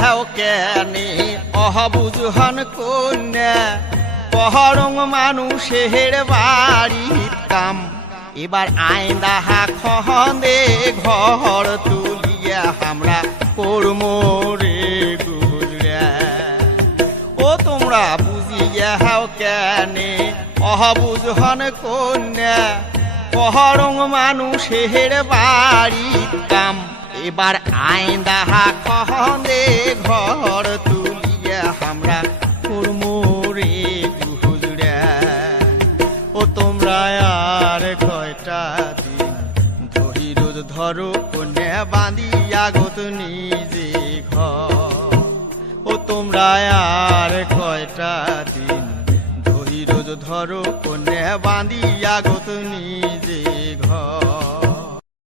হেও কেনে অহবুঝহন কন্যা পহরং মানুষের বাড়ির কাম এবার আইন্দাহা খন্দে ঘর তুলিয়া আমরা কর্মরে গুজরা ও তোমরা বুঝিয়া হাও কেনে অহবুঝহন কন্যা পহরং মানুষের বাড়ির কাম এবার আইন্দাহা খন্দে ঘর তুলিয়া আমরা কর্মরে গুজরা ও তোমরা আর কয়টা দিন ধৈর্য ধরো কন্যা বাঁধিয়া গত নিজে ঘর ও তোমরা আর কয়টা দিন ধৈর্য ধরো কন্যা বাঁধিয়া গত নিজে ঘর।